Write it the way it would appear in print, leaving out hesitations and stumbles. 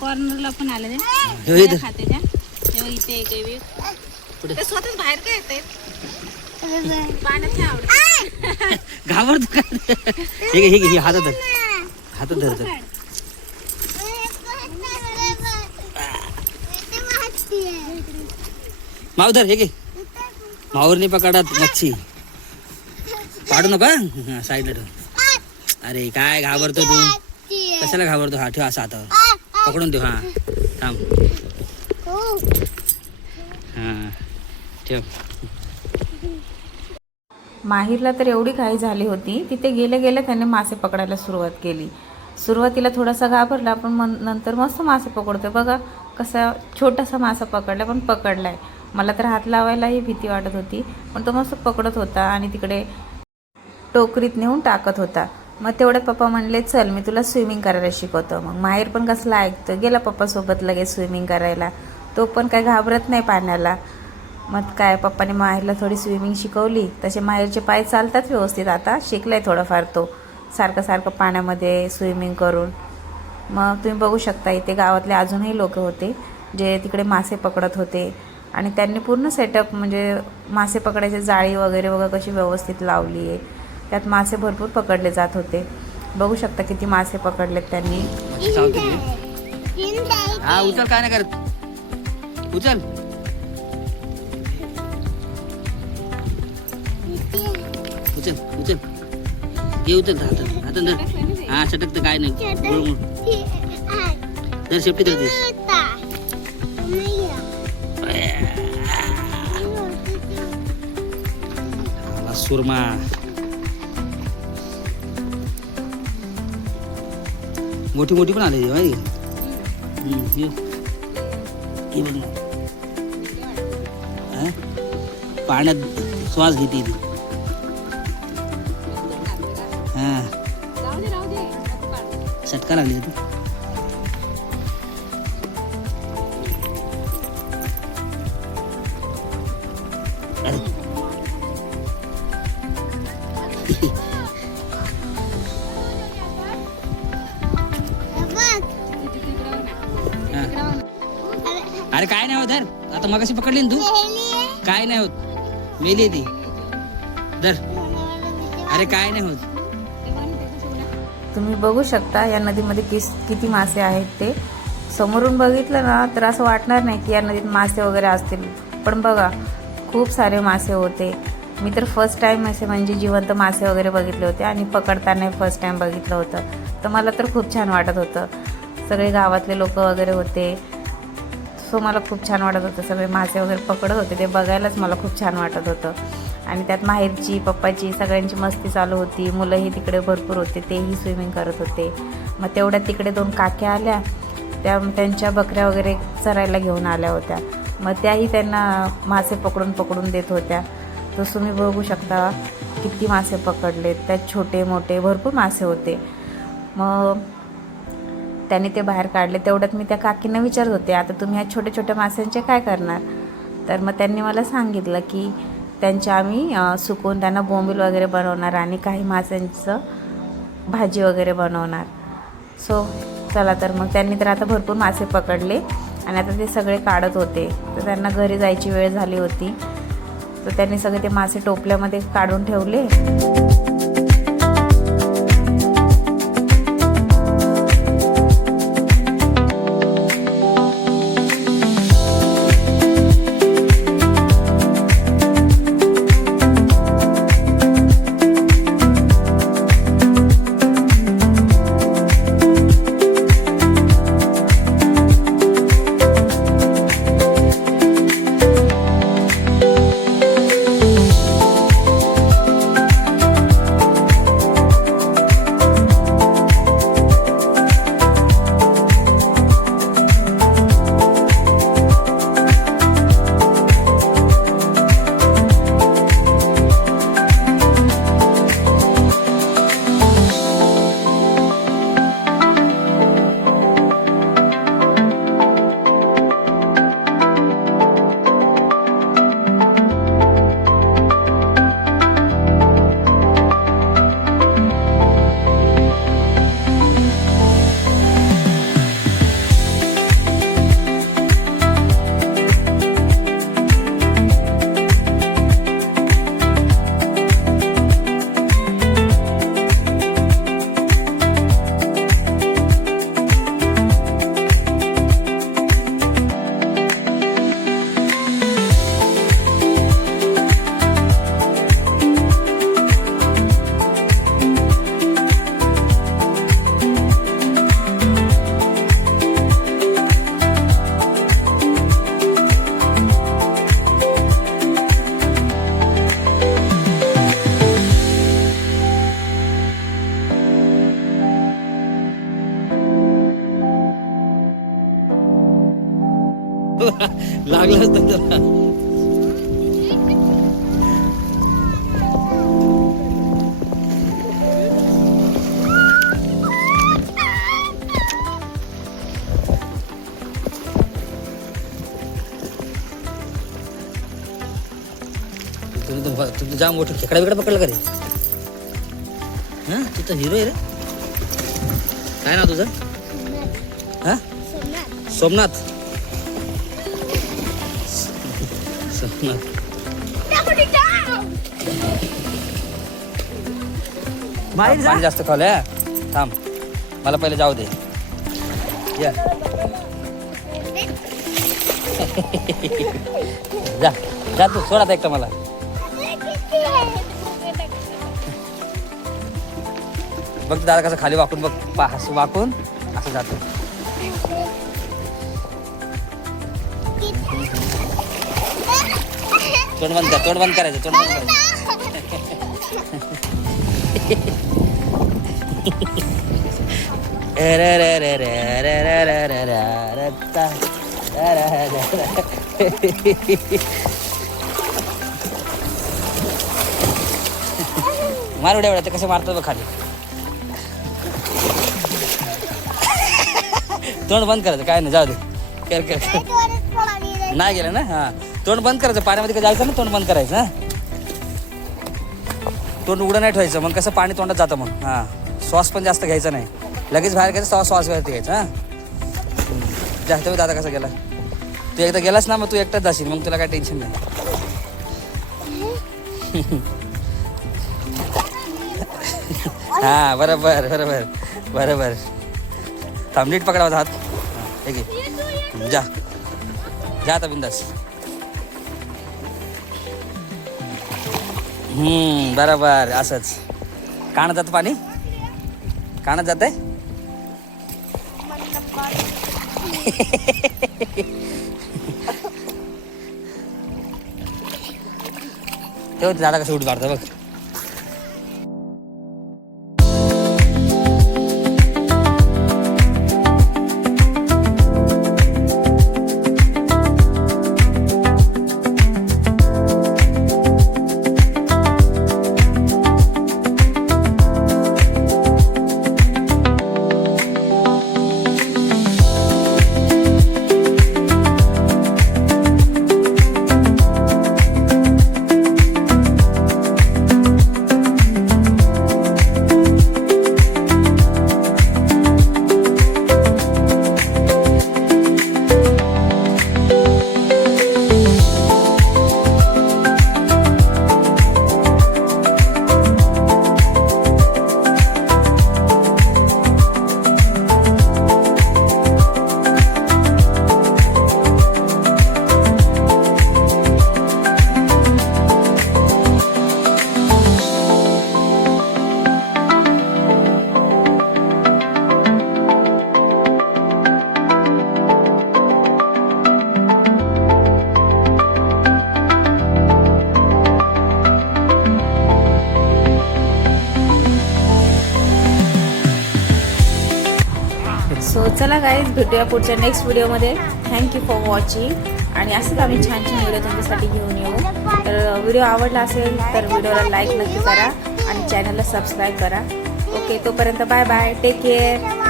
कॉर्नरला पण आले खाते त्या तेव्हा इथे एक ते स्वतःच बाहेर काय येते पाण्यात नाही आवडत घाबरतो का हे हातात धर हातात धर माव धर हे घे मावरने पकडा मच्छी पाडू नका साईडला ठेव अरे काय घाबरतो तू कशाला घाबरतो हा ठेव असा हातावर पकडून ठेव हा थांब हा ठेव माहीरला तर एवढी घाई झाली होती तिथे गेल्या गेल्या त्याने मासे पकडायला सुरुवात केली सुरुवातीला थोडासा घाबरला पण नंतर मस्त मासे पकडतोय बघा कसा छोटासा मासा पकडला पण पकडलाय मला तर हात लावायलाही भीती वाटत होती पण तो मस्त पकडत होता आणि तिकडे टोकरीत नेऊन टाकत होता मग तेवढ्यात पप्पा म्हणले चल मी तुला स्विमिंग करायला शिकवतो मग माहीर पण कसला ऐकतो गेला पप्पासोबत लगेच स्विमिंग करायला तो पण काय घाबरत नाही पाण्याला मग काय पप्पाने माहीरला थोडी स्विमिंग शिकवली तसे माहीरचे पाय चालतात व्यवस्थित आता शिकलाय थोडंफार तो सारखं पाण्यामध्ये स्विमिंग करून मग तुम्ही बघू शकता इथे गावातले अजूनही लोक होते जे तिकडे मासे पकडत होते आणि त्यांनी पूर्ण सेटअप म्हणजे मासे पकडायची जाळी वगैरे कशी व्यवस्थित लावली आहे त्यात मासे भरपूर पकडले जात होते बघू शकता किती मासे पकडलेत त्यांनी हा उचल काय नाही करत उचल उचल उचल ये उचल हातात धर हा चटक तर काय नाही धर शेपटी धर दिस सुरमा मोठी मोठी पण आली हे बघ ना पाण्यात श्वास घेते ती हा चटका लागली ती अरे काय नाही होत धर आता मगाशी पकडली ना तू काय नाही होत मेली ती धर अरे काय नाही होत तुम्ही बघू शकता या नदीमध्ये किती मासे आहेत ते समोरून बघितलं ना तर असं वाटणार नाही की या नदीत मासे वगैरे असतील पण बघा खूप सारे मासे होते मी तर फर्स्ट टाइम असे म्हणजे जिवंत मासे वगैरे बघितले होते आणि पकडताना फर्स्ट टाइम बघितलं होतं तर मला तर खूप छान वाटत होतं सगळे गावातले लोक वगैरे होते सो मला खूप छान वाटत होतं सगळे मासे वगैरे पकडत होते ते बघायलाच मला खूप छान वाटत होतं आणि त्यात माहीरची पप्पाची सगळ्यांची मस्ती चालू होती मुलंही तिकडे भरपूर होते तेही स्विमिंग करत होते मग तेवढ्यात तिकडे 2 काक्या आल्या त्यांच्या बकऱ्या वगैरे चरायला घेऊन आल्या होत्या मग त्याही त्यांना मासे पकडून देत होत्या तर तुम्ही बघू शकता किती मासे पकडलेत त्यात छोटे मोठे भरपूर मासे होते मग त्यांनी ते बाहेर काढले तेवढ्यात मी त्या काकींना विचारत होते आता तुम्ही ह्या छोट्या छोट्या माशांचे काय करणार तर मग त्यांनी मला सांगितलं की त्यांच्या आम्ही सुकवून त्यांना बोंबील वगैरे बनवणार आणि काही माशांचं भाजी वगैरे बनवणार सो चला तर मग त्यांनी तर आता भरपूर मासे पकडले आणि आता ते सगळे काढत होते तर त्यांना घरी जायची वेळ झाली होती तर त्यांनी सगळे ते मासे टोपल्यामध्ये काढून ठेवले लागलं असतं त्याला. तुझं जाम मोठं खेकडा बिकडा पकडलं का रे? हा तू तर हिरो आहे रे. काय नाव तुझं? हा सोमनाथ. सोमनाथ पाणी जास्त खावलंय. थांब मला पहिले जाऊ दे. या जा जा तू सोड आता एकटा मला. बघ दादा कसं खाली वाकून बघ असं वाकून असं जातो. तोंड बंद कर. तोंड बंद करायचं. तोंड बंद करायचं. मार उड्या उड्या ते कसे मारतात बघ खाली. तोंड बंद करायचं. काय नाही जाऊ दे. कर कर नाही गेलं ना. हा तोंड बंद करायचं. पाण्यामध्ये काय जायचं ना तोंड बंद करायचं. हा तोंड उघडं नाही ठेवायचं. मग कसं पाणी तोंडात जातं. मग हा श्वास पण जास्त घ्यायचा नाही. लगेच बाहेर घ्यायचं तेव्हा श्वास वरती घ्यायचा. हा जास्त दादा कसा गेला. तू एकदा गेलास ना मग तू एकटाच जाशील. मग तुला काय टेन्शन नाही. हा बरोबर बरोबर बरोबर. थांब नीट पकडावा हात. ठीक आहे जा जा आता बिंदास. बरोबर असंच. कानात जातं पाणी. कानात जात आहे. तेव्हा दादा कसं उडी मारतं बघ. सो चला गाईज भेटूया पुढच्या नेक्स्ट व्हिडिओमध्ये. Thank you for watching. आणि असंच आम्ही छान छान व्हिडिओ तुमच्यासाठी घेऊन येऊ. तर व्हिडिओ आवडला असेल तर व्हिडिओला लाईक नक्की करा आणि चॅनलला सबस्क्राईब करा. ओके तोपर्यंत बाय बाय. Take care.